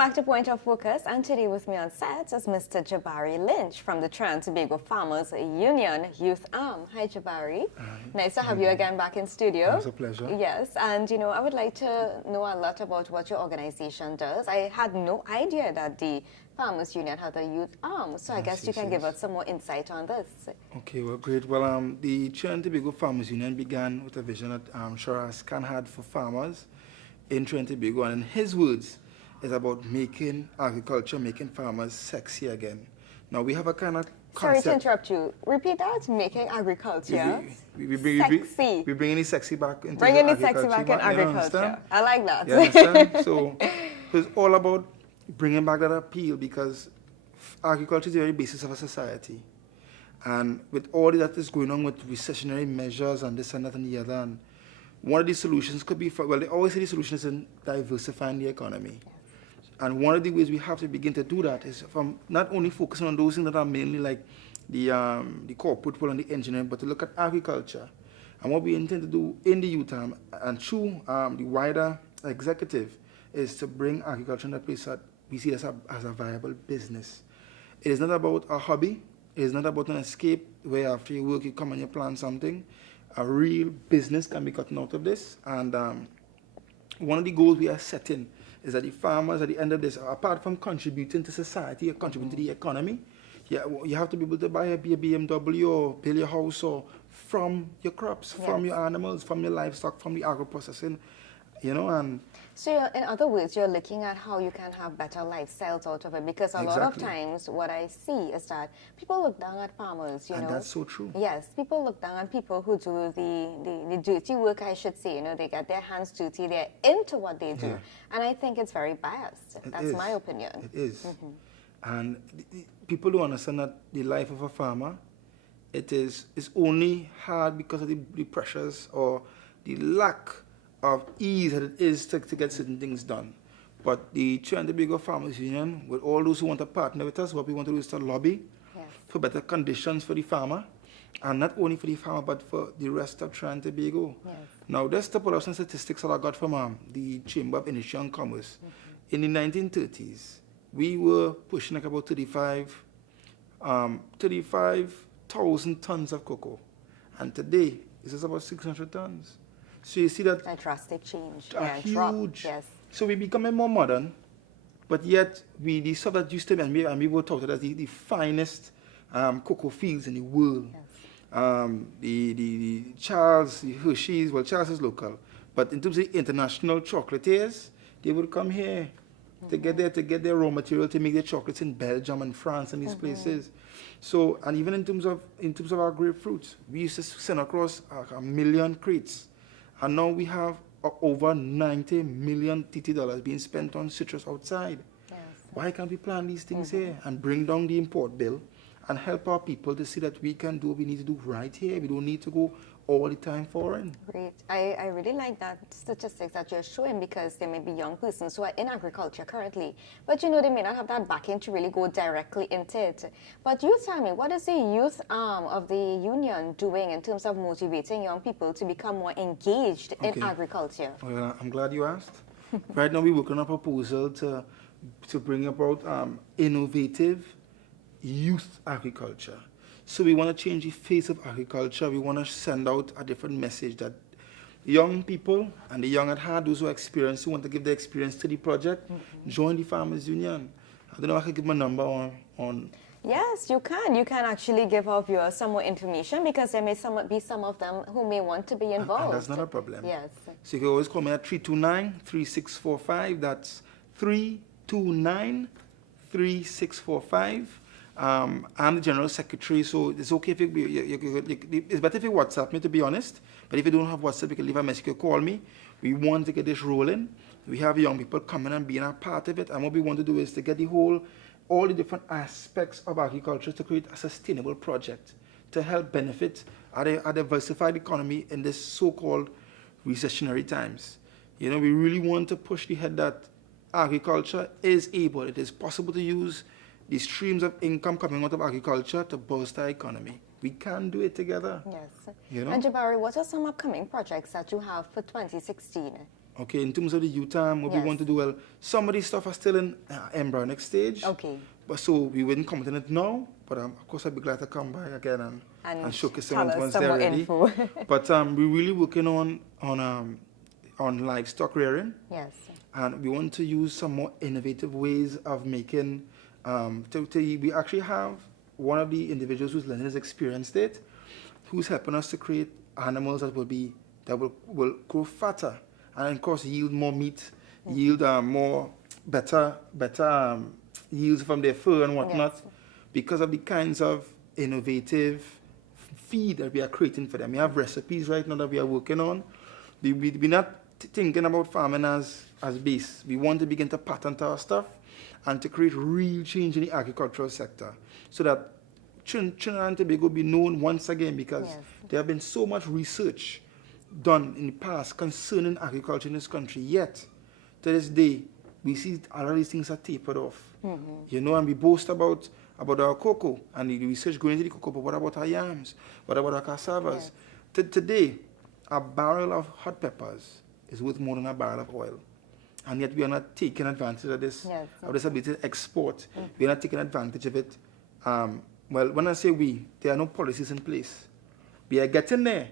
back to Point of Focus, and today with me on set is Mr. Jabari Lynch from the Trinidad and Tobago Farmers Union Youth Arm. Hi, Jabari. Nice to have you again back in studio. It's a pleasure. Yes, and I would like to know a lot about what your organization does. I had no idea that the Farmers Union had a youth arm, so I guess you can give us some more insight on this. Okay, well, great. Well, the Trinidad and Tobago Farmers Union began with a vision that Shiraz Khan had for farmers in Trinidad and Tobago, and in his words, it's about making agriculture, making farmers sexy again. Now, we have a kind of concept. Sorry to interrupt you. Repeat that. Making agriculture sexy. We bring any sexy back into bringing the agriculture. sexy back in agriculture. I like that. You understand? So it's all about bringing back that appeal, because agriculture is the very basis of a society. And with all that is going on with recessionary measures and this and that and the other, and one of the solutions could be, well, they always say the solution is in diversifying the economy. And one of the ways we have to begin to do that is from not only focusing on those things that are mainly like the corporate world and the engineering, but to look at agriculture. And what we intend to do in the youth arm and through the wider executive is to bring agriculture in a place that we see as a viable business. It is not about a hobby. It is not about an escape where after you work you come and you plan something. A real business can be gotten out of this. And one of the goals we are setting is that the farmers at the end of this, apart from contributing to society or contributing to the economy, you have to be able to buy a BMW or build your house or from your crops, from your animals, from your livestock, from the agro-processing, and... So in other words, you're looking at how you can have better lifestyles out of it, because a lot of times what I see is that people look down at farmers, And that's so true. Yes, people look down on people who do the dirty work, I should say. They get their hands dirty, they're into what they do. And I think it's very biased. That's my opinion. It is. And people don't understand that the life of a farmer, it's only hard because of the pressures or the lack of ease that it is to get certain things done. But the Trinidad and Tobago Farmers Union, with all those who want to partner with us, what we want to do is to lobby for better conditions for the farmer, and not only for the farmer, but for the rest of Trinidad and Tobago. Now, let's put up some statistics that I got from the Chamber of Industry and Commerce. In the 1930s, we were pushing like about 35,000 tons of cocoa. And today, this is about 600 tons. So you see that a drastic change, huge. Yes. So we're becoming more modern, but yet the stuff that used to be, and we were taught as the finest cocoa fields in the world. The Charles, the Hershey's, well, Charles is local, but in terms of international chocolatiers, they would come here to get their raw material to make their chocolates in Belgium and France and these places. So, and even in terms of our grapefruits, we used to send across 1 million crates. And now we have over $90 million TT being spent on citrus outside. Why can't we plan these things here and bring down the import bill and help our people to see that we can do what we need to do right here? We don't need to go all the time foreign. Great. I really like that statistics that you're showing, because there may be young persons who are in agriculture currently, but they may not have that backing to really go directly into it. But you tell me, what is the youth arm of the union doing in terms of motivating young people to become more engaged in agriculture? Well, I'm glad you asked. Right now we're working on a proposal to bring about innovative youth agriculture. So we want to change the face of agriculture. We want to send out a different message that young people and the young at heart, those who are experienced, who want to give their experience to the project, join the Farmers Union. I don't know if I can give my number on. Yes, you can. You can actually give our viewers some more information, because there may be some of them who may want to be involved. And that's not a problem. Yes. So you can always call me at 329-3645. That's 329-3645. I'm the General Secretary, so it's okay if it's better if you WhatsApp me, to be honest. But if you don't have WhatsApp, you can leave a message, you can call me. We want to get this rolling. We have young people coming and being a part of it. And what we want to do is to get all the different aspects of agriculture to create a sustainable project to help benefit a diversified economy in this so-called recessionary times. We really want to push the head that agriculture it is possible to use the streams of income coming out of agriculture to boost our economy. We can do it together. Yes. You know? And Jabari, what are some upcoming projects that you have for 2016? Okay, in terms of the youth arm, what we Yes. want to do, well, some of these stuff are still in embryonic stage. Okay. But so we wouldn't comment on it now, but of course I'd be glad to come by again and showcase them tell us once some they're more ready. info. But we're really working on livestock rearing, Yes. and we want to use some more innovative ways of making. We actually have one of the individuals who's learning has experienced it, who's helping us to create animals that will grow fatter and of course yield more meat, yield more better yields from their fur and whatnot, Yes. because of the kinds of innovative feed that we are creating for them. We have recipes right now that we are working on. We're not thinking about farming as base. We want to begin to patent our stuff and to create real change in the agricultural sector so that Trinidad and Tobago be known once again, because Yes. there have been so much research done in the past concerning agriculture in this country, yet to this day we see a lot of these things are tapered off. You know, and we boast about our cocoa and the research going into the cocoa, but what about our yams? What about our cassavas? Today, a barrel of hot peppers is worth more than a barrel of oil. And yet we are not taking advantage of this, Yes. of this ability to export. We are not taking advantage of it. Well, when I say we, there are no policies in place. We are getting there,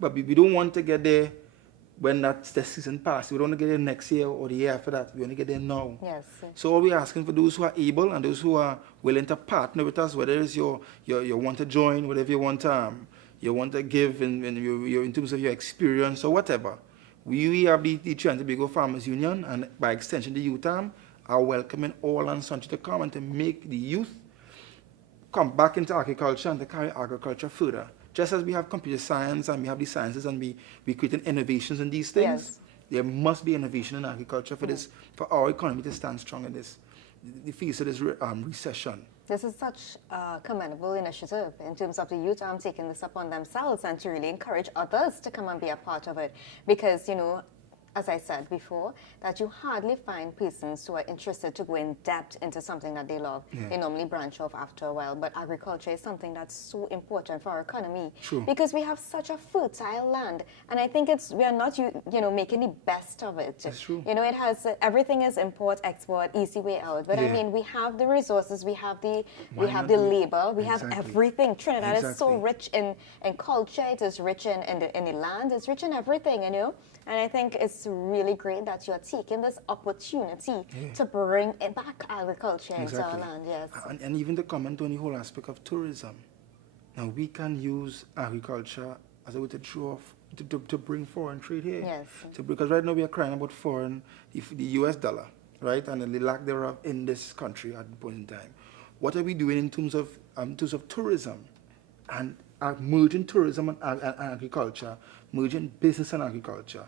but we don't want to get there when that's the season passes. We don't want to get there next year or the year after that. We want to get there now. Yes. So all we're asking for those who are able and those who are willing to partner with us, whether it's you want to join, whatever you want to give in terms of your experience or whatever. We have the Trinidad and Tobago Farmers Union, and by extension the youth arm, are welcoming all and sundry to come and to make the youth come back into agriculture and to carry agriculture further. Just as we have computer science and we have the sciences and we creating innovations in these things, Yes. there must be innovation in agriculture for our economy to stand strong in the face of this recession. This is such a commendable initiative in terms of the youth taking this upon themselves and to really encourage others to come and be a part of it. Because, you know, as I said before, that you hardly find persons who are interested to go in depth into something that they love. Yeah. They normally branch off after a while. But agriculture is something that's so important for our economy. True. Because we have such a fertile land. And I think we are not, making the best of it. That's true. You know, it has, everything is import, export, easy way out. But I Yeah. mean, we have the resources, we have the Why we have not the do- labor, we have Exactly. everything. Trinidad is so Exactly. rich in culture, it is rich in the land, it's rich in everything, you know. And I think it's really great that you're taking this opportunity to bring it back agriculture into our land, yes. And even to comment on the whole aspect of tourism. Now we can use agriculture as a way to draw to bring foreign trade here. Yes. Because right now we are crying about the US dollar, right, and the lack thereof in this country at the point in time. What are we doing in terms of tourism and merging tourism and agriculture, merging business and agriculture?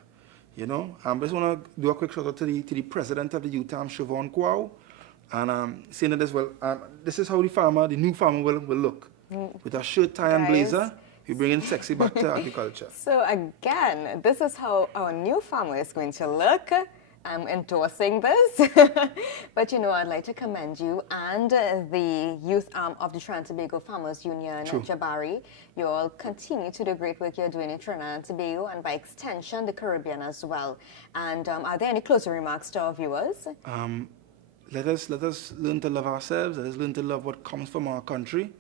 You know, I just want to do a quick shout out to the president of the youth arm, Siobhan Kwao, and saying that as well. This is how the new farmer will look with a shirt, tie, and Guys. blazer. We bringing sexy back to agriculture. So again, this is how our new farmer is going to look. I'm endorsing this. But, you know, I'd like to commend you and the youth arm of the Trinidad and Tobago Farmers Union, True. Jabari. You all continue to do great work you're doing in Trinidad and Tobago and by extension the Caribbean as well. And are there any closing remarks to our viewers? Let us learn to love ourselves. Let us learn to love what comes from our country,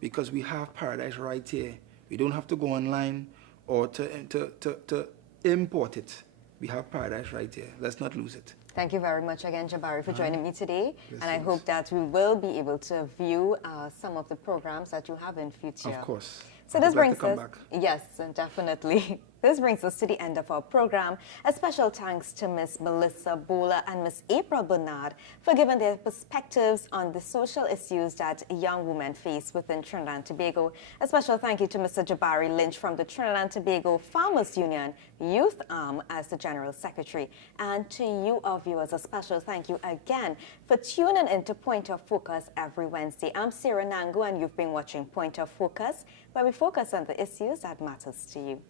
because we have paradise right here. We don't have to go online or to import it. We have paradise right here. Let's not lose it. Thank you very much again, Jabari, for joining me today. Yes, and I yes. hope that we will be able to view some of the programs that you have in future. Of course. So I'd this like brings to come us, back. yes, definitely. This brings us to the end of our program. A special thanks to Miss Melissa Bowler and Miss April Bernard for giving their perspectives on the social issues that young women face within Trinidad and Tobago. A special thank you to Mr. Jabari Lynch from the Trinidad and Tobago Farmers Union Youth Arm as the General Secretary. And to you, our viewers, a special thank you again for tuning into Point of Focus every Wednesday. I'm Sarah Nango, and you've been watching Point of Focus, where we focus on the issues that matters to you.